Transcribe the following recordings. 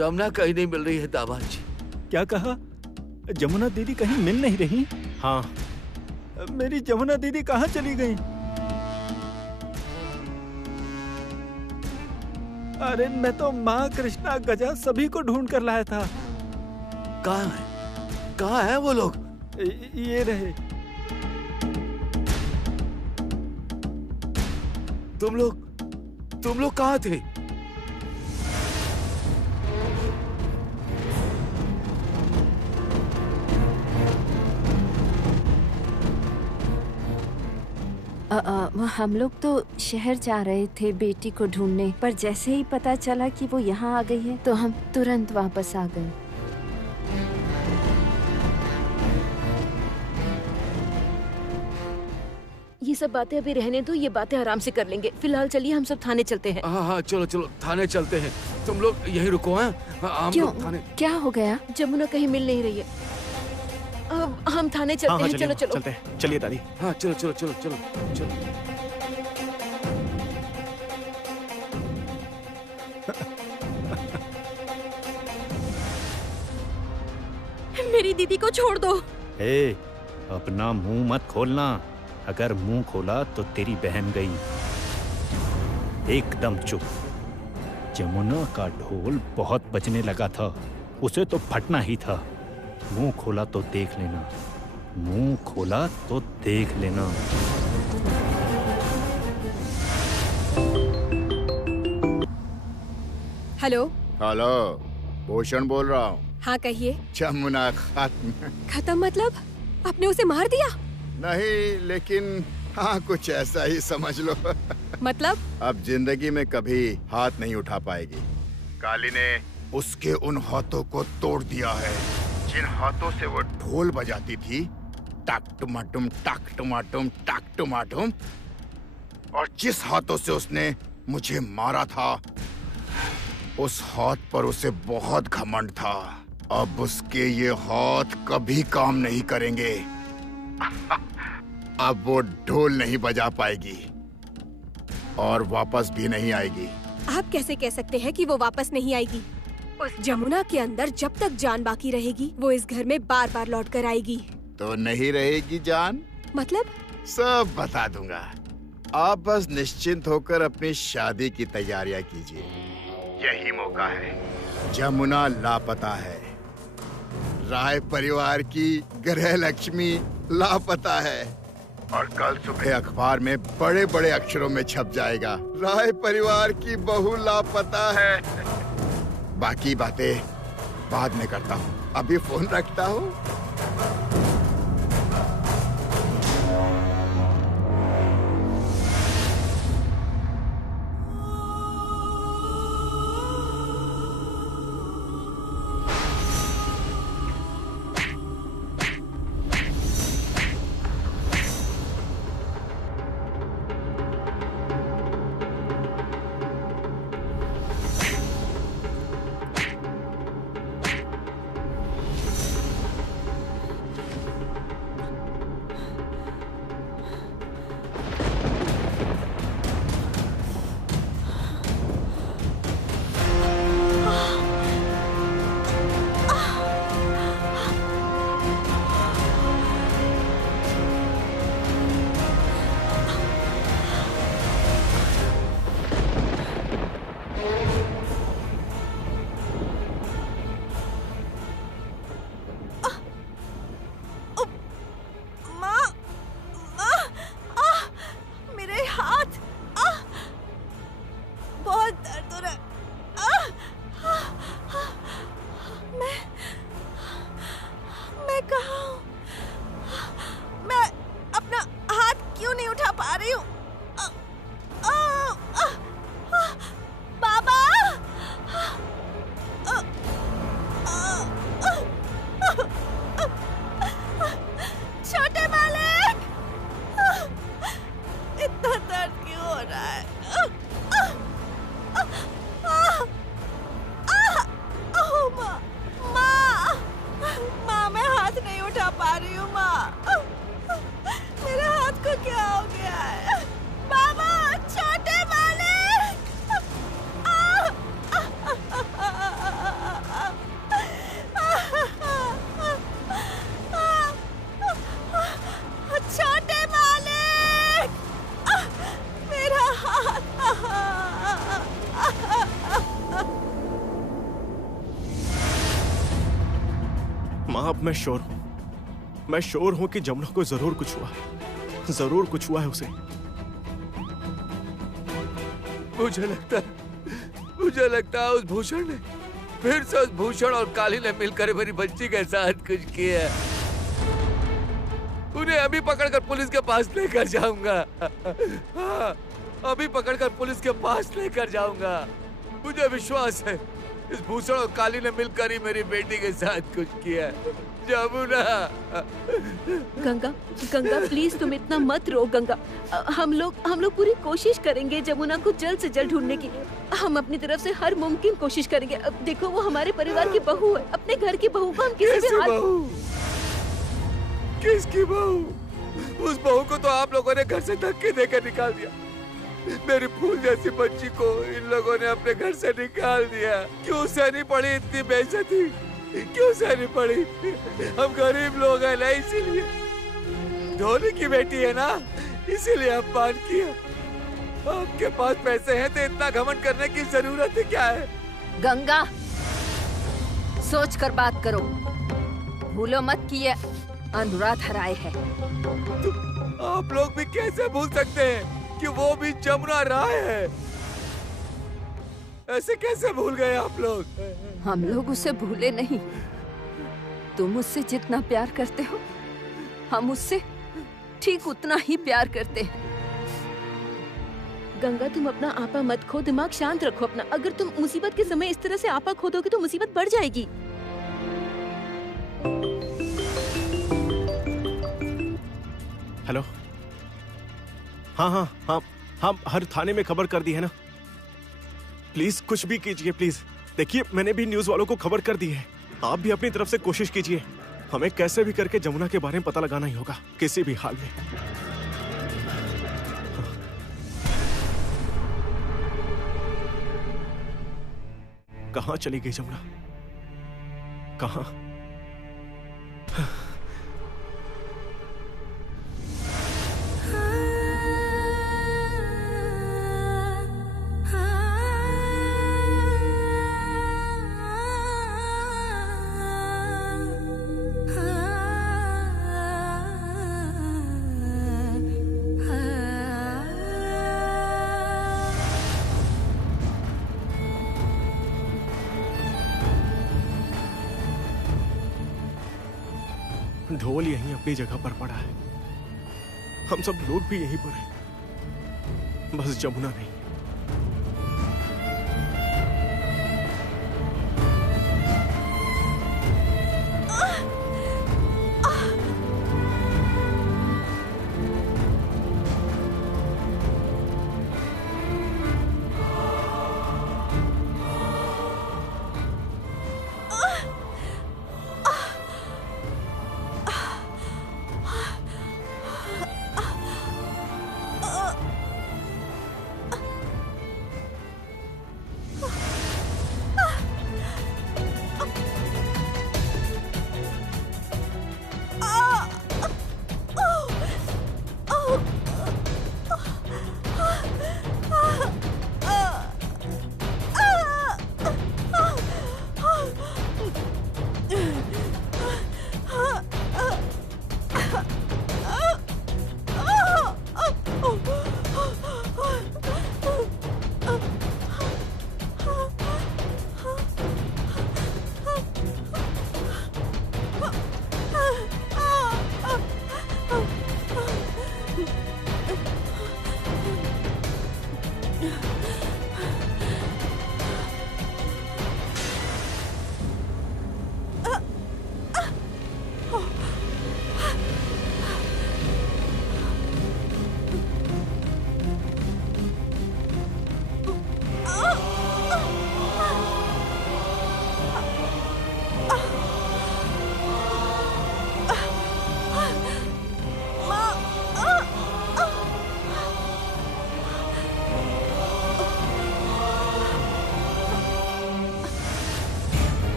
जमुना कहीं नहीं मिल रही है दामाद जी। क्या कहा? जमुना दीदी कहीं मिल नहीं रही? हाँ। मेरी जमुना दीदी कहाँ चली गई? अरे मैं तो माँ, कृष्णा, गजा सभी को ढूंढ कर लाया था। कहाँ है? कहाँ है वो लोग? ये रहे। तुम लोग कहाँ थे? हम लोग तो शहर जा रहे थे बेटी को ढूंढने, पर जैसे ही पता चला कि वो यहाँ आ गई है तो हम तुरंत वापस आ गए। ये सब बातें अभी रहने दो, ये बातें आराम से कर लेंगे। फिलहाल चलिए हम सब थाने चलते हैं। हाँ हाँ चलो चलो थाने चलते हैं। तुम लोग यहीं रुको हैं? हम क्यों? लोग थाने। क्या हो गया? जमुना कहीं मिल नहीं रही है। अब हम थाने चलते हैं। चलो चलो चलते हैं। चलिए दादी। हाँ चलो चलो चलो चलो चलो। मेरी दीदी को छोड़ दो। ए, अपना मुंह मत खोलना। अगर मुंह खोला तो तेरी बहन गई। एकदम चुप। जमुना का ढोल बहुत बजने लगा था, उसे तो फटना ही था। मुंह खोला तो देख लेना, मुंह खोला तो देख लेना। हेलो। हेलो, भूषण बोल रहा हूँ। हाँ कहिए। जमुना खत्म। खत्म मतलब? आपने उसे मार दिया? नहीं, लेकिन हाँ कुछ ऐसा ही समझ लो। मतलब? अब जिंदगी में कभी हाथ नहीं उठा पाएगी। काली ने उसके उन हाथों को तोड़ दिया है जिन हाथों से वो ढोल बजाती थी। टाक टमाटुम टाक टमाटुम टाक टमाटुम। और जिस हाथों से उसने मुझे मारा था, उस हाथ पर उसे बहुत घमंड था। अब उसके ये हाथ कभी काम नहीं करेंगे। अब वो ढोल नहीं बजा पाएगी और वापस भी नहीं आएगी। आप कैसे कह सकते हैं कि वो वापस नहीं आएगी? उस जमुना के अंदर जब तक जान बाकी रहेगी, वो इस घर में बार बार लौट कर आएगी। तो नहीं रहेगी जान? मतलब? सब बता दूंगा। आप बस निश्चिंत होकर अपनी शादी की तैयारियां कीजिए। यही मौका है। जमुना लापता है। राय परिवार की गृह लक्ष्मी लापता है और कल सुबह अखबार में बड़े बड़े अक्षरों में छप जाएगा, राय परिवार की बहू लापता है। बाकी बातें बाद में करता हूँ, अभी फोन रखता हूँ। माँ अब मैं श्योर हूं कि जमुना को जरूर कुछ हुआ है, जरूर कुछ हुआ है उसे। मुझे लगता है उस भूषण ने फिर से उस भूषण और काली ने मिलकर मेरी बच्ची के साथ कुछ किया। उन्हें अभी पकड़कर पुलिस के पास लेकर जाऊंगा। हाँ, अभी पकड़कर पुलिस के पास लेकर जाऊंगा। मुझे विश्वास है इस भूषण और काली ने मिलकर ही मेरी बेटी के साथ कुछ किया। जमुना, गंगा प्लीज तुम इतना मत रो गंगा। हम लोग पूरी कोशिश करेंगे जमुना को जल्द से जल्द ढूंढने की। हम अपनी तरफ से हर मुमकिन कोशिश करेंगे। अब देखो वो हमारे परिवार की बहू है, अपने घर की बहू को हम किसी भी हाल। किसकी बहू? उस बहू को तो आप लोगों ने घर से धक्के देकर निकाल दिया। मेरी फूल जैसी बच्ची को इन लोगों ने अपने घर से निकाल दिया। क्यों सहनी पड़ी इतनी बेइज्जती? क्यों सहनी पड़ी? हम गरीब लोग हैं ना, इसीलिए। धोनी की बेटी है ना, इसीलिए अपमान किया। आपके पास पैसे हैं तो इतना घमंड करने की जरूरत ही क्या है? गंगा, सोच कर बात करो। भूलो मत कि ये अनुराधा राय है। तो आप लोग भी कैसे भूल सकते हैं कि वो भी जमुना राय है? ऐसे कैसे भूल गए आप लोग? हम लोग उसे भूले नहीं। तुम उससे जितना प्यार करते हो, हम उससे ठीक उतना ही प्यार करते हैं। गंगा तुम अपना आपा मत खो, दिमाग शांत रखो अपना। अगर तुम मुसीबत के समय इस तरह से आपा खो दोगे तो मुसीबत बढ़ जाएगी। हेलो, हाँ, हर थाने में खबर कर दी है ना। प्लीज कुछ भी कीजिए प्लीज। देखिए मैंने भी न्यूज वालों को खबर कर दी है। आप भी अपनी तरफ से कोशिश कीजिए। हमें कैसे भी करके जमुना के बारे में पता लगाना ही होगा, किसी भी हाल में। कहाँ चली गई जमुना? कहाँ? ढोल यहीं अपनी जगह पर पड़ा है। हम सब लोग भी यहीं पर हैं, बस जमुना नहीं।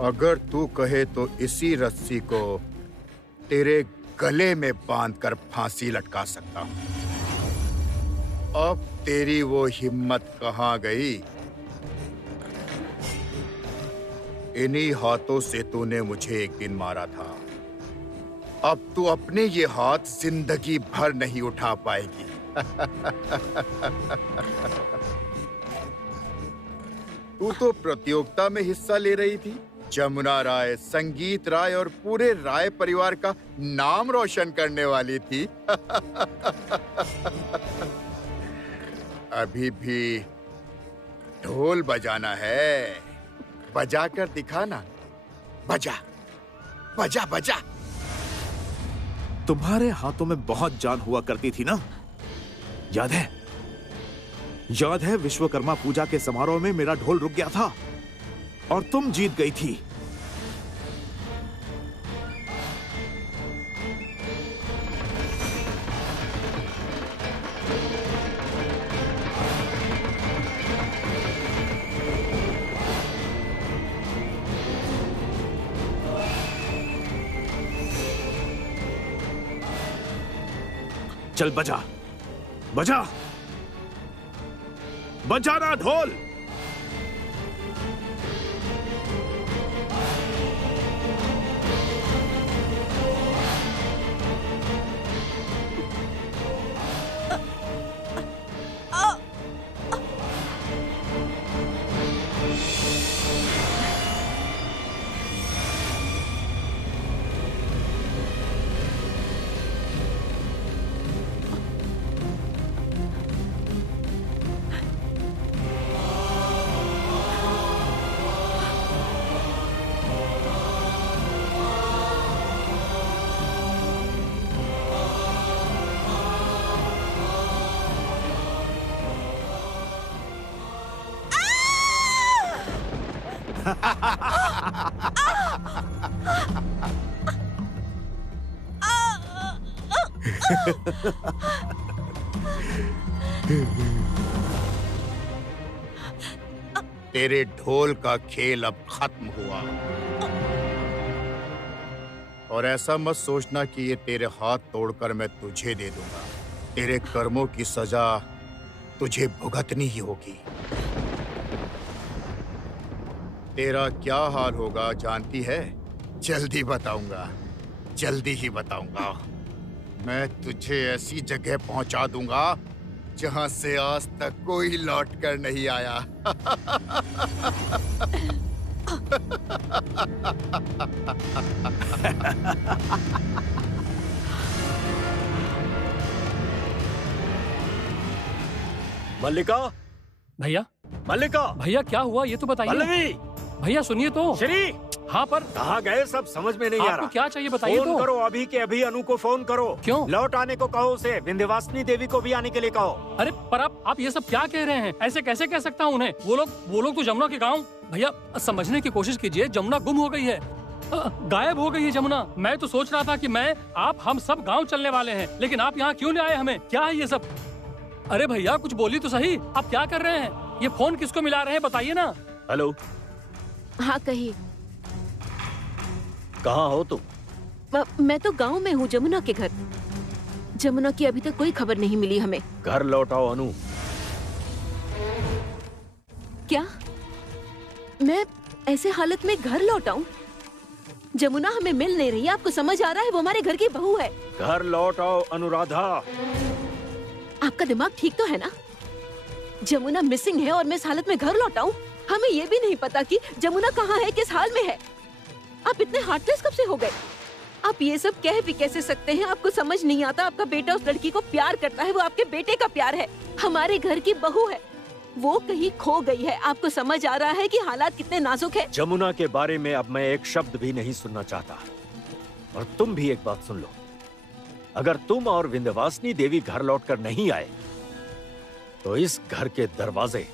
अगर तू कहे तो इसी रस्सी को तेरे गले में बांधकर फांसी लटका सकता हूं। अब तेरी वो हिम्मत कहाँ गई इन्हीं हाथों से तूने मुझे एक दिन मारा था। अब तू अपने ये हाथ जिंदगी भर नहीं उठा पाएगी। तू तो प्रतियोगिता में हिस्सा ले रही थी। जमुना राय, संगीत राय और पूरे राय परिवार का नाम रोशन करने वाली थी। अभी भी ढोल बजाना है, बजा कर दिखाना। बजा बजा बजा। तुम्हारे हाथों में बहुत जान हुआ करती थी ना, याद है? याद है विश्वकर्मा पूजा के समारोह में मेरा ढोल रुक गया था और तुम जीत गई थी। चल बजा बजा, बजाना ढोल। तेरे ढोल का खेल अब खत्म हुआ। और ऐसा मत सोचना कि ये तेरे हाथ तोड़कर मैं तुझे दे दूंगा। तेरे कर्मों की सजा तुझे भुगतनी ही होगी। तेरा क्या हाल होगा जानती है? जल्दी बताऊंगा, जल्दी ही बताऊंगा। मैं तुझे ऐसी जगह पहुंचा दूंगा जहां से आज तक कोई लौट कर नहीं आया। मल्लिका, भैया मल्लिका, भैया क्या हुआ ये तो बताइए। पल्लवी, भैया सुनिए तो। श्री, हाँ पर कहाँ गए सब समझ में नहीं आ आपको रहा। क्या चाहिए बताइए फोन तो। करो अभी के अभी, अनु को फोन करो। क्यों? लौट आने को कहो उसे। विंध्यवासिनी देवी को भी आने के लिए कहो। अरे पर आप ये सब क्या कह रहे हैं? ऐसे कैसे कह सकता हूँ उन्हें? वो लोग तो जमुना के गाँव। भैया समझने की कोशिश कीजिए, जमुना गुम हो गई है, गायब हो गई है जमुना। मैं तो सोच रहा था कि हम सब गाँव चलने वाले हैं, लेकिन आप यहाँ क्यों ले आए हमें? क्या है ये सब? अरे भैया कुछ बोली तो सही, आप क्या कर रहे हैं? ये फोन किसको मिला रहे हैं बताइए ना। हेलो, हाँ कहिए। कहाँ हो तुम? मैं तो गांव में हूँ, जमुना के घर। जमुना की अभी तक कोई खबर नहीं मिली हमें। घर लौट आओ अनु। क्या मैं ऐसे हालत में घर लौट आऊं? जमुना हमें मिल नहीं रही, आपको समझ आ रहा है? वो हमारे घर की बहू है। घर लौट आओ अनुराधा। आपका दिमाग ठीक तो है ना? जमुना मिसिंग है और मैं इस हालत में घर लौट आऊं? हमें ये भी नहीं पता कि जमुना कहाँ है, किस हाल में है। आप इतने हार्टलेस कब से हो गए? आप ये सब कह भी कैसे सकते हैं? आपको समझ नहीं आता? आपका बेटा उस लड़की को प्यार करता है, वो आपके बेटे का प्यार है, हमारे घर की बहू है। वो कहीं खो गई है। आपको समझ आ रहा है कि हालात कितने नाजुक है? जमुना के बारे में अब मैं एक शब्द भी नहीं सुनना चाहता। और तुम भी एक बात सुन लो, अगर तुम और विंध्यवासिनी देवी घर लौटकर नहीं आए तो इस घर के दरवाजे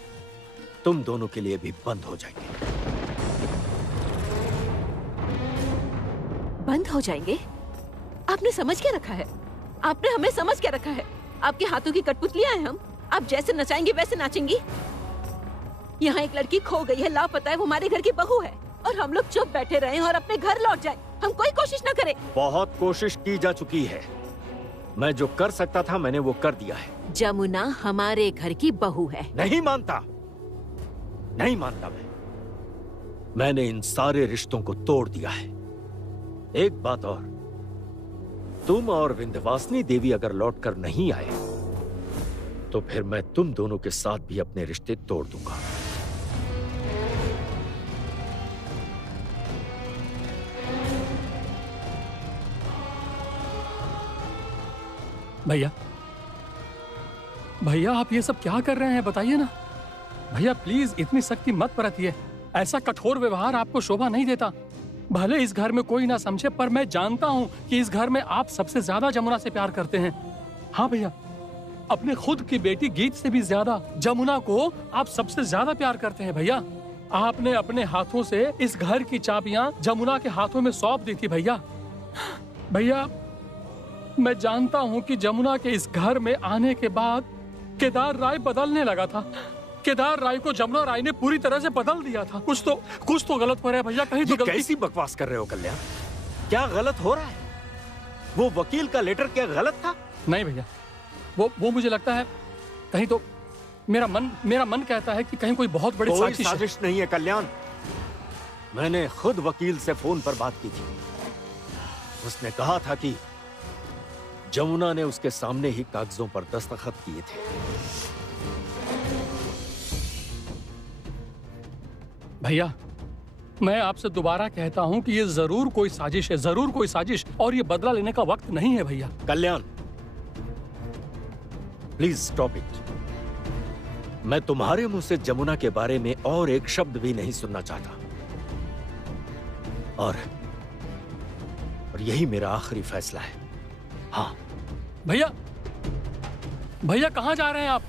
तुम दोनों के लिए भी बंद हो जाएंगे। बंद हो जाएंगे? आपने समझ के रखा है? आपने हमें समझ के रखा है? आपके हाथों की कठपुतलियां हैं हम। आप जैसे नचाएंगे वैसे नाचेंगी। यहाँ एक लड़की खो गई है, लापता है, वो हमारे घर की बहू है, और हम लोग चुप बैठे रहे और अपने घर लौट जाएं। हम कोई कोशिश न करें। बहुत कोशिश की जा चुकी है। मैं जो कर सकता था मैंने वो कर दिया है। जमुना हमारे घर की बहू है। नहीं मानता, नहीं मानता मैं। मैंने इन सारे रिश्तों को तोड़ दिया है। एक बात और, तुम और विंध्यवासिनी देवी अगर लौट कर नहीं आए तो फिर मैं तुम दोनों के साथ भी अपने रिश्ते तोड़ दूंगा। भैया भैया आप ये सब क्या कर रहे हैं, बताइए ना। भैया प्लीज इतनी सख्ती मत बरतिए, ऐसा कठोर व्यवहार आपको शोभा नहीं देता। भले इस घर में कोई ना समझे, पर मैं जानता हूँ कि इस घर में आप सबसे ज्यादा जमुना से प्यार करते हैं। हाँ भैया, अपने खुद की बेटी गीत से भी ज्यादा जमुना को आप सबसे ज्यादा प्यार करते हैं। भैया आपने अपने हाथों से इस घर की चाबियां जमुना के हाथों में सौंप दी थी। भैया भैया मैं जानता हूँ कि जमुना के इस घर में आने के बाद केदार राय बदलने लगा था। केदार राय को जमुना राय ने पूरी तरह से बदल दिया था। कुछ तो गलत हो रहा है भैया, कहीं तो गलती। कैसी बकवास कर रहे हो कल्याण? क्या गलत हो रहा है? वो वकील का लेटर क्या गलत था? नहीं भैया, वो मुझे लगता है कहीं तो मेरा मन कहता है कि कहीं कोई बहुत बड़ी साजिश नहीं है कल्याण। मैंने खुद वकील से फोन पर बात की थी। उसने कहा था कि जमुना ने उसके सामने ही कागजों पर दस्तखत किए थे। भैया मैं आपसे दोबारा कहता हूं कि ये जरूर कोई साजिश है, जरूर कोई साजिश, और ये बदला लेने का वक्त नहीं है भैया। कल्याण प्लीज स्टॉप इट। मैं तुम्हारे मुंह से जमुना के बारे में और एक शब्द भी नहीं सुनना चाहता, और यही मेरा आखिरी फैसला है। हाँ भैया भैया कहाँ जा रहे हैं आप?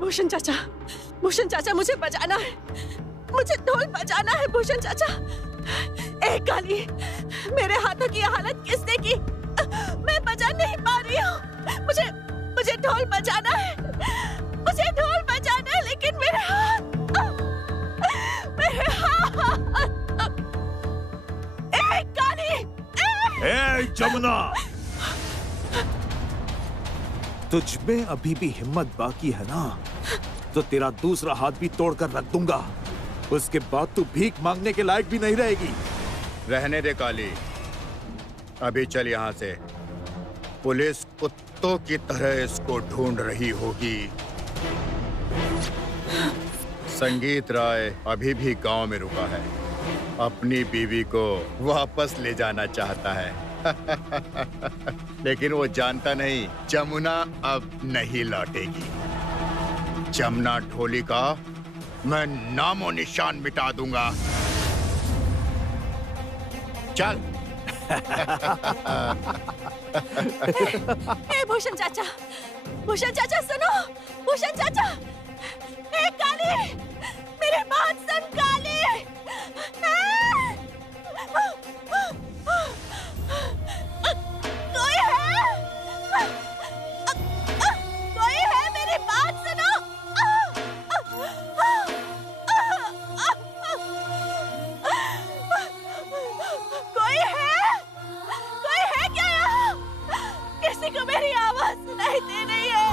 भूषण चाचा मुझे बचाना है, मुझे ढोल बजाना है। भूषण चाचा, ए काली, मेरे हाथों की हालत किसने की? मैं बजा नहीं पा रही हूँ। मुझे ढोल बजाना है, मुझे ढोल बजाना है, लेकिन मेरे हाथ। ए काली, ए जमुना, तुझ में अभी भी हिम्मत बाकी है ना? तो तेरा दूसरा हाथ भी तोड़कर रख दूंगा। उसके बाद तू भीख मांगने के लायक भी नहीं रहेगी। रहने दे काली, अभी चल यहाँ से। पुलिस कुत्तों की तरह इसको ढूंढ रही होगी। संगीत राय अभी भी गांव में रुका है, अपनी बीवी को वापस ले जाना चाहता है। लेकिन वो जानता नहीं जमुना अब नहीं लौटेगी। जमुना ढोली का मैं नामो निशान मिटा दूंगा। चल। ए भूषण चाचा सुनो। भूषण चाचा, ए काली, मेरी बात सुन काली। कोई है? कोई है? मेरी बात सुनो। कोई है? कोई है क्या यहाँ? किसी को मेरी आवाज सुनाई दे रही है?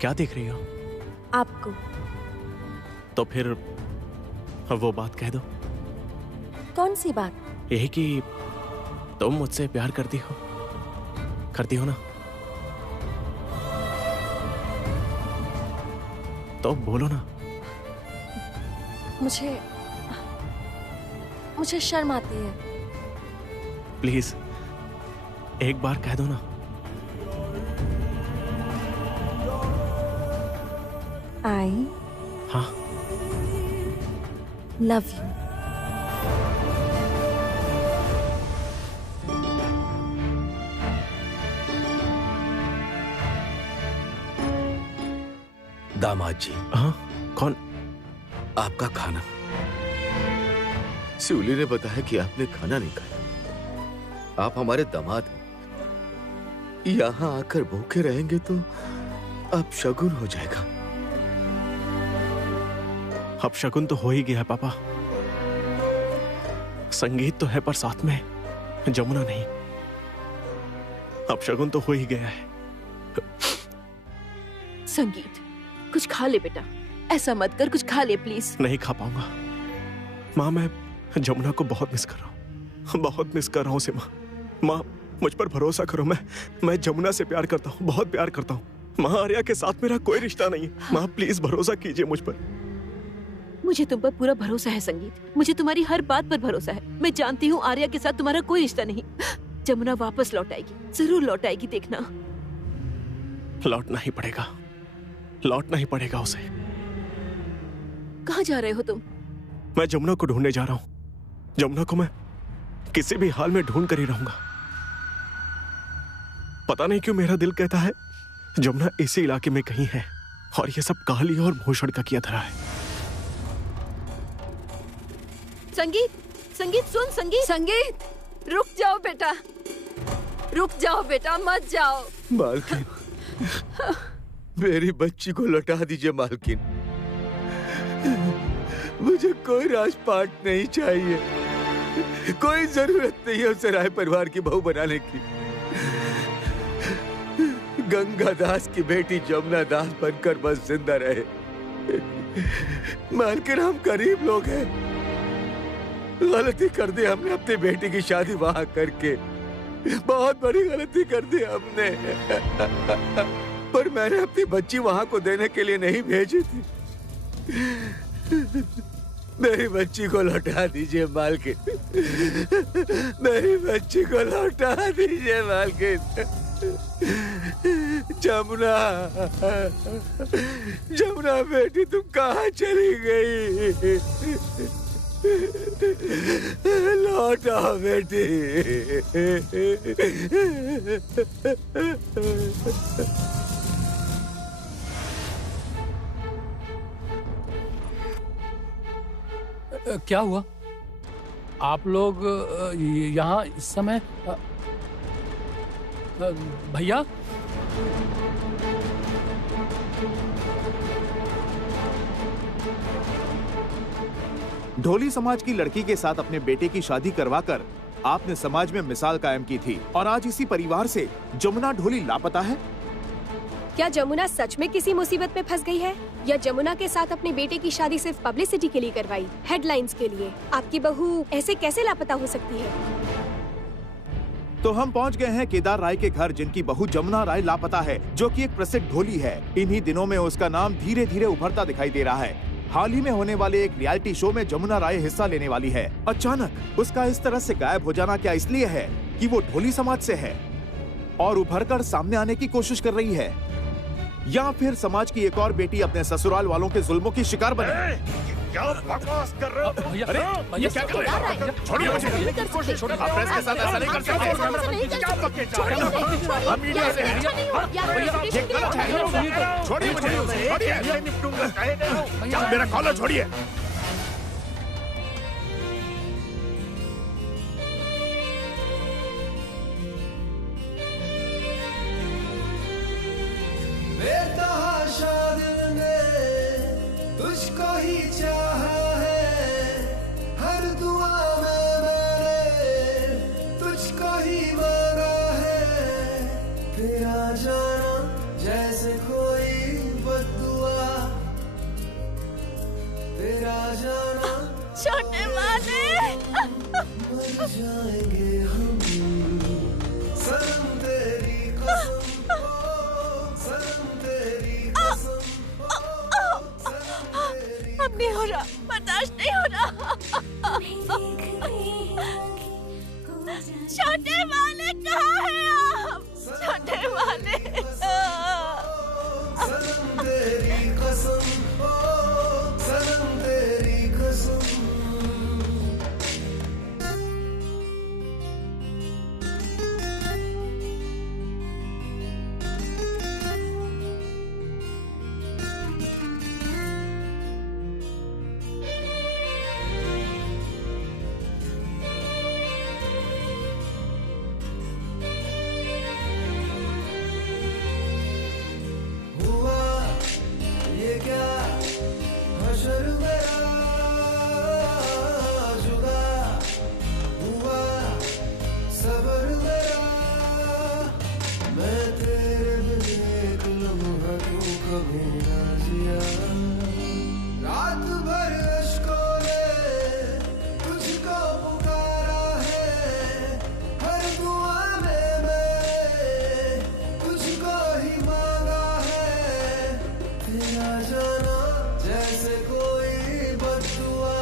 क्या देख रही हो? आपको। तो फिर वो बात कह दो। कौन सी बात? यही कि तुम मुझसे प्यार करती हो ना? तो बोलो ना। मुझे शर्म आती है। प्लीज एक बार कह दो ना। आई हाँ, लव यू। दामाद जी। हाँ, कौन? आपका खाना। शिवली ने बताया कि आपने खाना नहीं खाया। आप हमारे दामाद हैं। यहाँ आकर भूखे रहेंगे तो अब शगुन हो जाएगा। अब शगुन तो हो ही गया है पापा। संगीत तो है पर साथ में जमुना नहीं। अब शगुन तो हो ही गया है। संगीत, कुछ खा ले बेटा। ऐसा मत कर, कुछ खा ले प्लीज। नहीं खा पाऊंगा माँ। मैं जमुना को बहुत मिस कर रहा हूँ। बहुत मिस कर रहा हूँ उसे माँ। माँ मुझ पर भरोसा करो। मैं जमुना से प्यार करता हूँ, बहुत प्यार करता हूँ। माँ आर्या के साथ मेरा कोई रिश्ता नहीं है। माँ प्लीज भरोसा कीजिए मुझ पर। मुझे तुम पर पूरा भरोसा है संगीत। मुझे तुम्हारी हर बात पर भरोसा है। मैं जानती हूँ आर्या के साथ तुम्हारा कोई रिश्ता नहीं। जमुना वापस लौट आएगी, जरूर लौट आएगी, देखना। लौटना ही पड़ेगा, लौटना ही पड़ेगा उसे। कहाँ जा रहे हो तुम? मैं जमुना को ढूंढने जा रहा हूँ। जमुना को मैं किसी भी हाल में ढूंढ कर ही रहूंगा। पता नहीं क्यों मेरा दिल कहता है जमुना इसी इलाके में कहीं है और ये सब काली और भूषण का किया धरा है। संगीत, संगीत सुन। संगीत, संगीत रुक जाओ बेटा, रुक जाओ बेटा, मत जाओ। मालकिन, मेरी बच्ची को लौटा दीजिए मालकिन। मुझे कोई राजपाट नहीं चाहिए। कोई जरूरत नहीं है उसे राय परिवार की बहू बनाने की। गंगा दास की बेटी जमुना दास बनकर बस जिंदा रहे। मालकिन, हम गरीब लोग हैं। गलती कर दी हमने अपनी बेटी की शादी वहां करके। बहुत बड़ी गलती कर दी हमने। पर मैंने अपनी बच्ची वहां को देने के लिए नहीं भेजी थी। मेरी बच्ची को लौटा दीजिए मालकिन। मेरी बच्ची को लौटा दीजिए मालकिन। जमुना, जमुना बेटी तुम कहाँ चली गई? लौट आओ बेटी। क्या हुआ? आप लोग यहाँ इस समय? भैया, ढोली समाज की लड़की के साथ अपने बेटे की शादी करवाकर आपने समाज में मिसाल कायम की थी और आज इसी परिवार से जमुना ढोली लापता है। क्या जमुना सच में किसी मुसीबत में फंस गई है या जमुना के साथ अपने बेटे की शादी सिर्फ पब्लिसिटी के लिए करवाई, हेडलाइंस के लिए? आपकी बहू ऐसे कैसे लापता हो सकती है? तो हम पहुंच गए हैं केदार राय के घर, जिनकी बहू जमुना राय लापता है, जो कि एक प्रसिद्ध ढोली है। इन्हीं दिनों में उसका नाम धीरे धीरे उभरता दिखाई दे रहा है। हाल ही में होने वाले एक रियलिटी शो में जमुना राय हिस्सा लेने वाली है। अचानक उसका इस तरह से गायब हो जाना क्या इसलिए है कि वो ढोली समाज से है और उभरकर सामने आने की कोशिश कर रही है, या फिर समाज की एक और बेटी अपने ससुराल वालों के जुल्मों की शिकार बने? क्या बकवास कर रहे हो? अरे ये क्या कर रहे हो? छोड़िए मुझे। आप प्रेस के साथ ऐसा नहीं कर सकते। क्या बके जा रहे हो? हम मीडिया से हैं। ये गलत है। छोड़िए मुझे। छोड़िए। निपटूंगा। मेरा कॉलर छोड़िए। बेतहाशा दिल ने तुझको ही चाहा है, हर दुआ में मैंने तुझको ही मांगा है। तेरा जाना जैसे कोई जाएंगे हम सनम तेरी कसम ओ सनम तेरी कसम अब नहीं हो रहा, बर्दाश्त नहीं हो रहा। छोटे वाले कहाँ हैं आप? छोटे वाले सनम तेरी कसम ओ सनम तेरी कसम। हुआ ये क्या हशर मेरा जुदा हुआ सबर मेरा मैं तेरे बिन एक लम्हा क्यों कभी ना जिया। रात भर अश्कों ने तुझको पुकारा है हर दुआ में मैंने तुझको ही मांगा है। तेरा जाना जैसे कोई बद्दुआ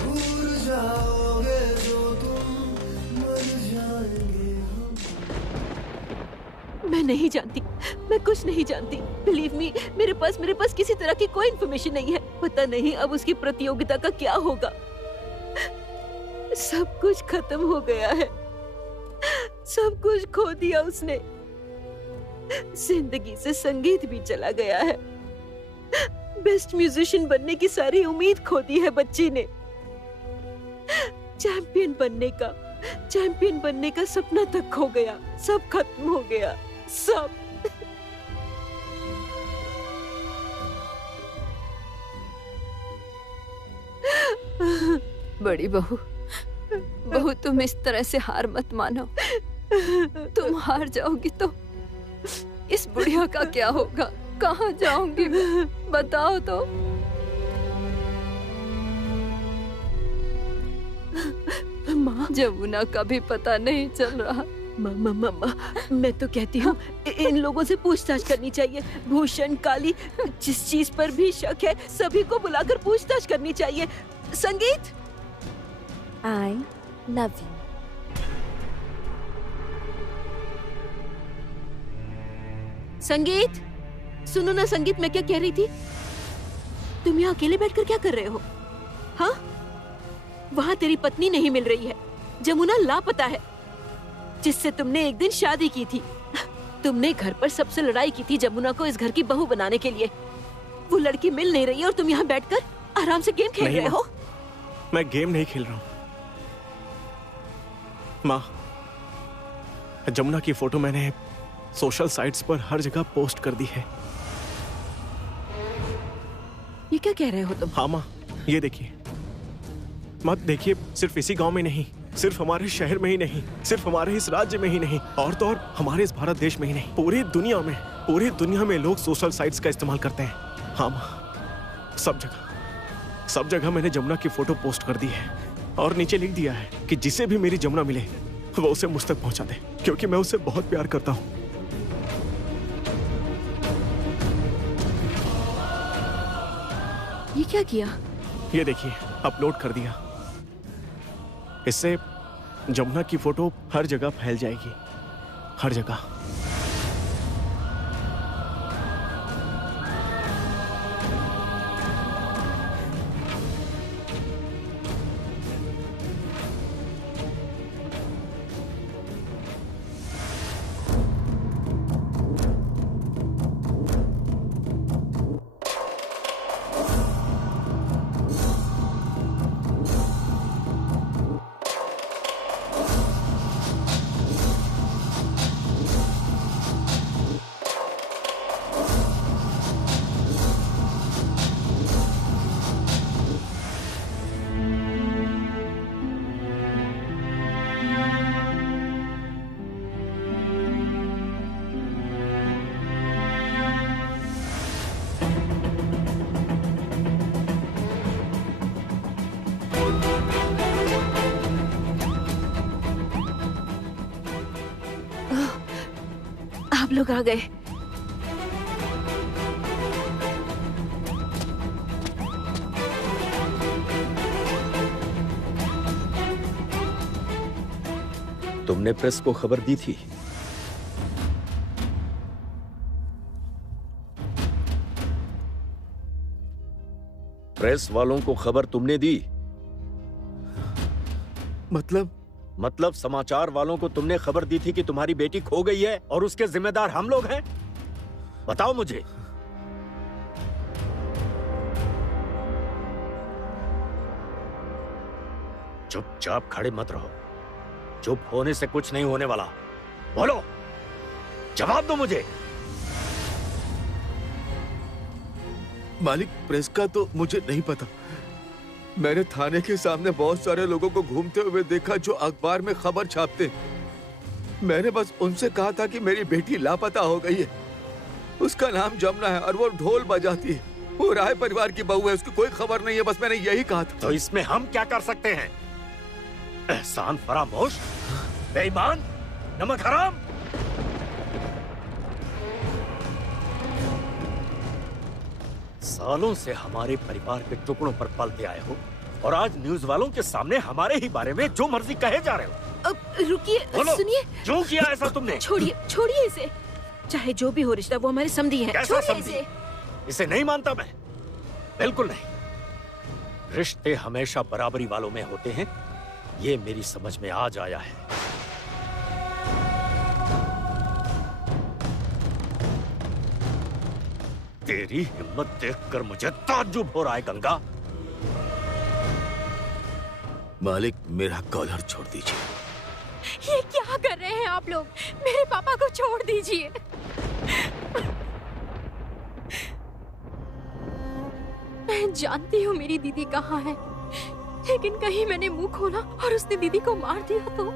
भूल जाओगे जो तुम मर जाएंगे हम। मैं नहीं जानती, मैं कुछ नहीं जानती। बिलीव मी, मेरे पास किसी तरह की कोई इन्फॉर्मेशन नहीं है। पता नहीं अब उसकी प्रतियोगिता का क्या होगा। सब कुछ खत्म हो गया है, सब कुछ खो दिया उसने। जिंदगी से संगीत भी चला गया है। बेस्ट म्यूजिशियन बनने की सारी उम्मीद खो दी है बच्ची ने। चैंपियन बनने का सपना तक खो गया। सब खत्म हो गया, सब। बड़ी बहू, तुम इस तरह से हार मत मानो। तुम हार जाओगी तो इस बुढ़िया का क्या होगा? कहाँ जाऊंगी मैं? बताओ तो। माँ, जमुना का भी पता नहीं चल रहा। माँ, मैं तो कहती हूँ इन लोगों से पूछताछ करनी चाहिए। भूषण, काली, जिस चीज पर भी शक है सभी को बुलाकर पूछताछ करनी चाहिए। संगीत, I love you. संगीत, सुनो ना संगीत, मैं क्या कह रही थी? तुम यहाँ अकेले बैठकर क्या कर रहे हो? हाँ, वहाँ तेरी पत्नी नहीं मिल रही है। जमुना लापता है, जिससे तुमने एक दिन शादी की थी। तुमने घर पर सबसे लड़ाई की थी जमुना को इस घर की बहू बनाने के लिए। वो लड़की मिल नहीं रही और तुम यहाँ बैठकर आराम से गेम खेल रहे हो। मैं गेम नहीं खेल रहा हूँ माँ। जमुना की फोटो मैंने सोशल साइट्स पर हर जगह पोस्ट कर दी है। ये क्या कह रहे हो तुम? हाँ माँ, ये देखिए। मत देखिए, सिर्फ इसी गांव में नहीं, सिर्फ हमारे शहर में ही नहीं, सिर्फ हमारे इस राज्य में ही नहीं, और तो और हमारे इस भारत देश में ही नहीं, पूरी दुनिया में लोग सोशल साइट्स का इस्तेमाल करते हैं। हाँ माँ, सब जगह मैंने जमुना की फोटो पोस्ट कर दी है और नीचे लिख दिया है कि जिसे भी मेरी जमुना मिले वो उसे मुझ तक पहुंचा दे, क्योंकि मैं उसे बहुत प्यार करता हूँ। ये क्या किया? ये देखिए, अपलोड कर दिया। इससे जमुना की फोटो हर जगह फैल जाएगी, हर जगह। लोग आ गए। तुमने प्रेस को खबर दी थी? प्रेस वालों को खबर तुमने दी? मतलब समाचार वालों को तुमने खबर दी थी कि तुम्हारी बेटी खो गई है और उसके जिम्मेदार हम लोग हैं? बताओ मुझे। चुपचाप खड़े मत रहो। चुप होने से कुछ नहीं होने वाला। बोलो, जवाब दो मुझे। मालिक, प्रेस का तो मुझे नहीं पता। मैंने थाने के सामने बहुत सारे लोगों को घूमते हुए देखा जो अखबार में खबर छापते। मैंने बस उनसे कहा था कि मेरी बेटी लापता हो गई है। उसका नाम जमुना है और वो ढोल बजाती है। वो राय परिवार की बहू है, उसकी कोई खबर नहीं है। बस मैंने यही कहा था। तो इसमें हम क्या कर सकते हैं? एहसान फरामोश, बेईमान, नमक हराम। सालों से हमारे परिवार के टुकड़ों पर पलते आए हो और आज न्यूज वालों के सामने हमारे ही बारे में जो मर्जी कहे जा रहे हो। रुकिए, सुनिए। क्यों किया ऐसा तुमने? छोड़िए इसे। चाहे जो भी हो रिश्ता, वो हमारे समधी हैं। कैसा छोड़िए समधी? इसे। इसे नहीं मानता मैं, बिल्कुल नहीं। रिश्ते हमेशा बराबरी वालों में होते हैं, ये मेरी समझ में आज आया है। तेरी हिम्मत देखकर मुझे ताज्जुब हो रहा है गंगा। मालिक, मेरा कॉलर छोड़ दीजिए। ये क्या कर रहे हैं आप लोग? मेरे पापा को छोड़ दीजिए। मैं जानती हूँ मेरी दीदी कहाँ है, लेकिन कहीं मैंने मुंह खोला और उसने दीदी को मार दिया तो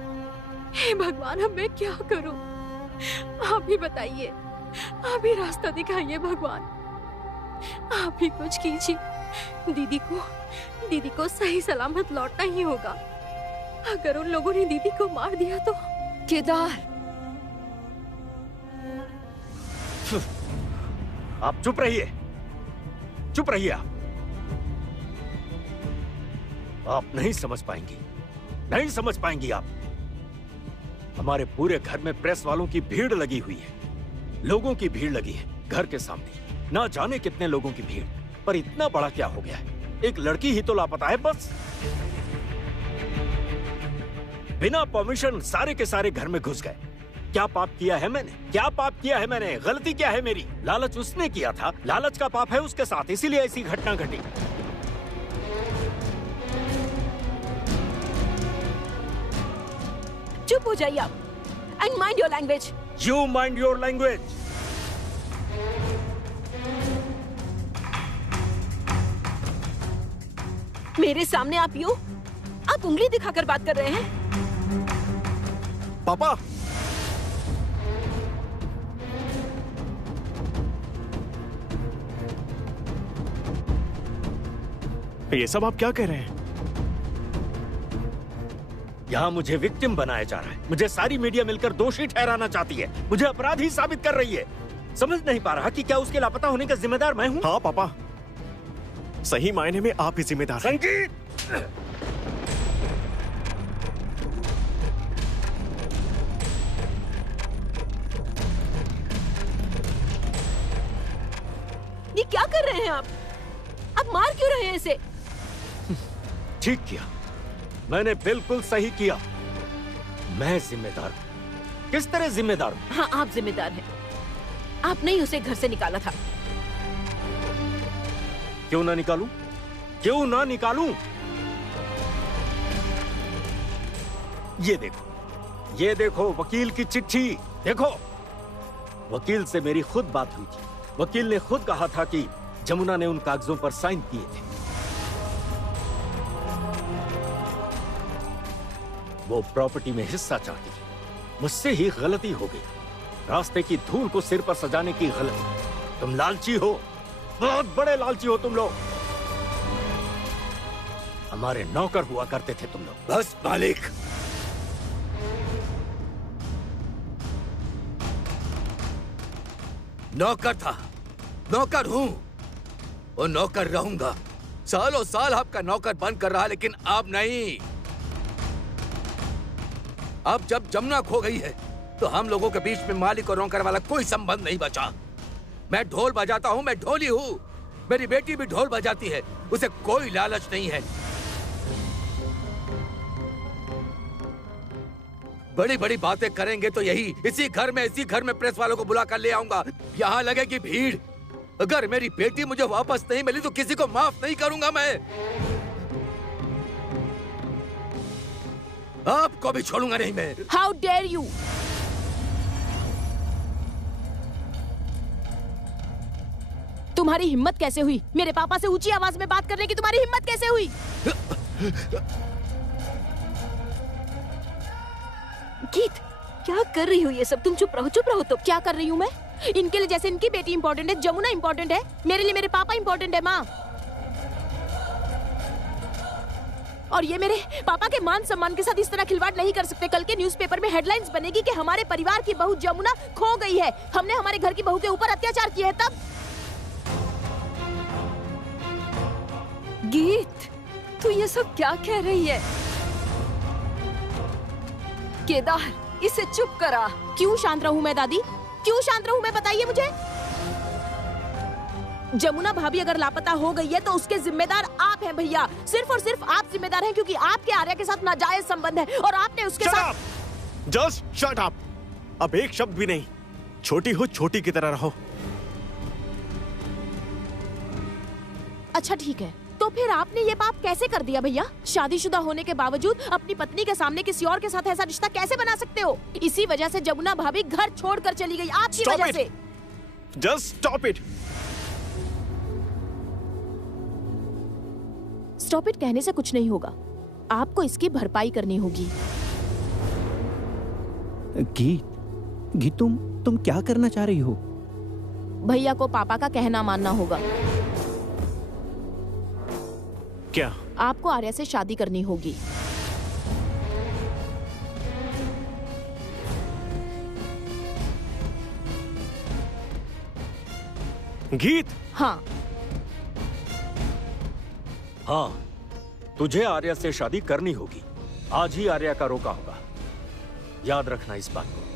हे भगवान, अब मैं क्या करूँ? आप ही बताइए, आप ही रास्ता दिखाइए भगवान। आप ही कुछ कीजिए। दीदी को सही सलामत लौटना ही होगा। अगर उन लोगों ने दीदी को मार दिया तो। केदार, आप चुप रहिए, चुप रहिए। आप नहीं समझ पाएंगी, नहीं समझ पाएंगी आप। हमारे पूरे घर में प्रेस वालों की भीड़ लगी हुई है, लोगों की भीड़ लगी है घर के सामने। ना जाने कितने लोगों की भीड़, पर इतना बड़ा क्या हो गया है? एक लड़की ही तो लापता है बस। बिना परमिशन सारे के सारे घर में घुस गए। क्या पाप किया है मैंने? क्या पाप किया है मैंने? गलती क्या है मेरी? लालच उसने किया था, लालच का पाप है उसके साथ, इसीलिए ऐसी घटना घटी। चुप हो जाइए आप। And mind your language. You mind your language. मेरे सामने आप उंगली दिखाकर बात कर रहे हैं। पापा, ये सब आप क्या कह रहे हैं? यहाँ मुझे विक्टिम बनाया जा रहा है। मुझे सारी मीडिया मिलकर दोषी ठहराना चाहती है, मुझे अपराधी साबित कर रही है। समझ नहीं पा रहा कि क्या उसके लापता होने का जिम्मेदार मैं हूँ? हाँ पापा, सही मायने में आप ही जिम्मेदार हैं। संगीत, ये क्या कर रहे हैं आप? आप मार क्यों रहे हैं इसे? ठीक किया, मैंने बिल्कुल सही किया। मैं जिम्मेदार हूँ। किस तरह जिम्मेदार हूँ? हाँ, आप जिम्मेदार हैं। आपने ही उसे घर से निकाला था। क्यों ना निकालूं? क्यों ना निकालूं? ये देखो वकील की चिट्ठी देखो। वकील से मेरी खुद बात हुई थी। वकील ने खुद कहा था कि जमुना ने उन कागजों पर साइन किए थे। वो प्रॉपर्टी में हिस्सा चाहती है। मुझसे ही गलती हो गई, रास्ते की धूल को सिर पर सजाने की गलती। तुम लालची हो, बहुत बड़े लालची हो तुम लोग। हमारे नौकर हुआ करते थे तुम लोग। बस मालिक, नौकर था, नौकर हूं और नौकर रहूंगा। सालों साल आपका नौकर बनकर रहा, लेकिन अब नहीं। अब जब जमुना खो गई है तो हम लोगों के बीच में मालिक और नौकर वाला कोई संबंध नहीं बचा। मैं ढोल बजाता हूं, मैं ढोली हूं। मेरी बेटी भी ढोल बजाती है, उसे कोई लालच नहीं है। बड़ी बड़ी बातें करेंगे तो यही इसी घर में प्रेस वालों को बुला कर ले आऊंगा। यहाँ लगेगी भीड़। अगर मेरी बेटी मुझे वापस नहीं मिली तो किसी को माफ नहीं करूंगा मैं। आपको भी छोड़ूंगा नहीं मैं। How dare you! तुम्हारी हिम्मत कैसे हुई मेरे पापा से ऊंची आवाज में बात करने की? तुम्हारी हिम्मत कैसे हुई? गीत, क्या कर रही हो ये सब? तुम चुप रहो तो। क्या कर रही हूँ मैं? इनके लिए जैसे इनकी बेटी इंपॉर्टेंट है, जमुना इंपॉर्टेंट है, मेरे लिए मेरे पापा इंपॉर्टेंट है माँ। और ये मेरे पापा के मान सम्मान के साथ इस तरह खिलवाड़ नहीं कर सकते। कल के न्यूज़पेपर में हेडलाइंस बनेगी कि हमारे परिवार की बहू जमुना खो गई है, हमने हमारे घर की बहू के ऊपर अत्याचार किया है। तब गीत, तू ये सब क्या कह रही है? केदार, इसे चुप करा। क्यों शांत रहूं मैं दादी? क्यों शांत रहूं मैं, बताइए मुझे। जमुना भाभी अगर लापता हो गई है तो उसके जिम्मेदार आप हैं भैया। सिर्फ और सिर्फ आप जिम्मेदार हैं, क्योंकि आपके आर्या के साथ नाजायज संबंध है और आपने उसके साथ। Just shut up. अब एक शब्द भी नहीं। छोटी हो छोटी की तरह रहो। अच्छा ठीक है, तो फिर आपने ये पाप कैसे कर दिया भैया? शादीशुदा होने के बावजूद अपनी पत्नी के सामने किसी और के साथ ऐसा रिश्ता कैसे बना सकते हो? इसी वजह से जमुना भाभी घर छोड़कर चली गई, आपकी वजह से। Just stop it. Stop it कहने से कुछ नहीं होगा, आपको इसकी भरपाई करनी होगी। गीत, तुम क्या करना चाह रही हो? भैया को पापा का कहना मानना होगा। क्या? आपको आर्या से शादी करनी होगी। गीत? हाँ। हाँ, तुझे आर्या से शादी करनी होगी। आज ही आर्या का रोका होगा, याद रखना इस बात को।